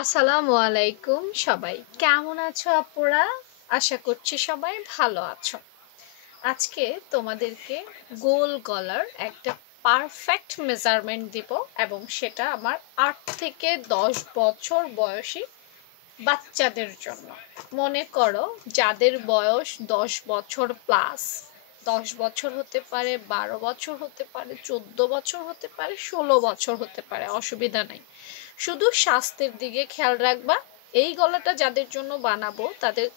আসসালামু আলাইকুম সবাই, কেমন আছো আপুরা? আশা করছি সবাই ভালো আছো। আজকে তোমাদেরকে গোল গলার একটা পারফেক্ট মেজারমেন্ট দিব এবং সেটা আমার 8 থেকে 10 বছর বয়সী বাচ্চাদের জন্য। মনে করো যাদের বয়স 10 বছর প্লাস, 10 বছর হতে পারে, 12 বছর হতে পারে, 14 বছর হতে পারে, 16 বছর হতে পারে, অসুবিধা নাই। শুধু স্বাস্থ্যের দিকে খেয়াল রাখবা। এই গলাটা যাদের জন্য বানাবো তাদের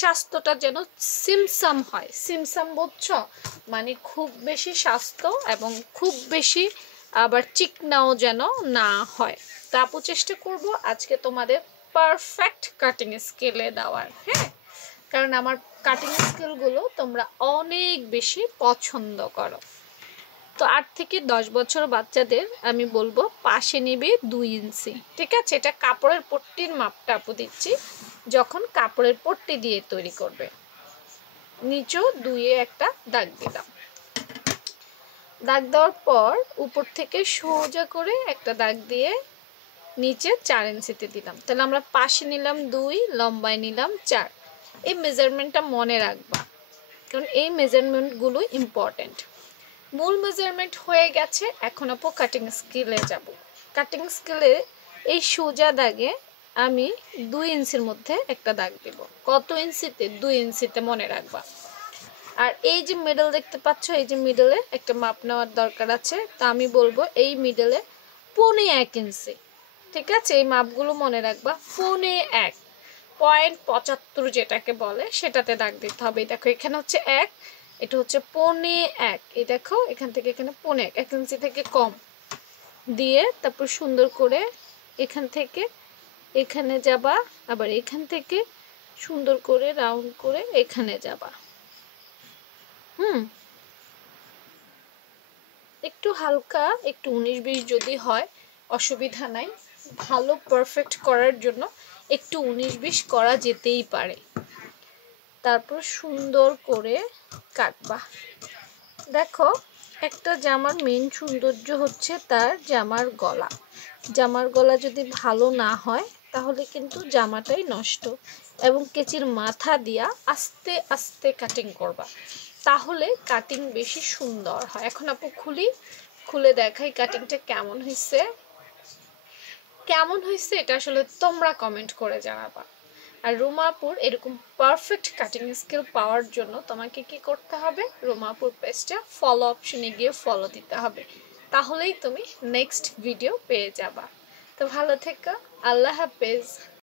স্বাস্থ্যটা যেন সিমসাম হয়। সিমসাম বুঝছো? মানে খুব বেশি স্বাস্থ্য এবং খুব বেশি আবার চিকনাও যেন না হয়। তা আপু চেষ্টা করব আজকে তোমাদের পারফেক্ট কাটিং স্কেলে দেওয়ার, হ্যাঁ, কারণ আমার কাটিং স্কেলগুলো তোমরা অনেক বেশি পছন্দ করো। তো 8 থেকে 10 বছর বাচ্চাদের আমি বলবো পাশে নেবে 2 ইঞ্চি, ঠিক আছে? এটা কাপড়ের পট্টির মাপটা আপু দিচ্ছি, যখন কাপড়ের পট্টি দিয়ে তৈরি করবে। নিচেও 2-এ একটা দাগ দিলাম। দাগ দেওয়ার পর উপর থেকে সোজা করে একটা দাগ দিয়ে নিচে 4 ইঞ্চিতে দিলাম। তাহলে আমরা পাশে নিলাম 2, লম্বায় নিলাম 4। এই মেজারমেন্টটা মনে রাখবা, কারণ এই মেজারমেন্টগুলো ইম্পর্টেন্ট। মূল মেজারমেন্ট হয়ে গেছে, এখন আপু কাটিং স্কেলে যাব। কাটিং স্কেলে এই সোজা দাগে আমি 2 ইঞ্চির মধ্যে একটা দাগ দেব। কত ইঞ্চিতে? 2 ইঞ্চিতে মনে রাখবা। আর এই যে মিডল দেখতে পাচ্ছ, এই যে মিডলে একটা মাপ নেওয়ার দরকার আছে। তা আমি বলবো এই মিডলে 1.25 ইঞ্চি, ঠিক আছে? এই মাপগুলো মনে রাখবা। 1.25, 0.75 যেটাকে বলে সেটাতে দাগ দিতে হবে। দেখো এখানে হচ্ছে 1, এটা হচ্ছে 1.25। এই দেখো এখান থেকে এখানে 1.25, 1 ইঞ্চি থেকে কম দিয়ে তারপর সুন্দর করে এখান থেকে এখানে যাবা, আবার এখান থেকে সুন্দর করে রাউন্ড করে এখানে যাবা। একটু হালকা, একটু 19-20 যদি হয় অসুবিধা নাই। ভালো পারফেক্ট করার জন্য একটু 19-20 করা যেতেই পারে। তারপর সুন্দর করে কাটবা। দেখো একটা জামার মেন সৌন্দর্য হচ্ছে তার জামার গলা। জামার গলা যদি ভালো না হয় তাহলে কিন্তু জামাটাই নষ্ট। এবং কেচির মাথা দিয়া আস্তে আস্তে কাটিং করবা, তাহলে কাটিং বেশি সুন্দর হয়। এখন আপু খুলে দেখাই কাটিংটা কেমন হয়েছে। কেমন হয়েছে এটা আসলে তোমরা কমেন্ট করে জানাবা। আর রুমাপুর এরকম পারফেক্ট কাটিং স্কিল পাওয়ার জন্য তোমাকে কি করতে হবে? রুমাপুর পেজটা ফলো অপশনে গিয়ে ফলো দিতে হবে, তাহলেই তুমি নেক্সট ভিডিও পেয়ে যাবা। তো ভালো থেকো, আল্লাহ হাফেজ।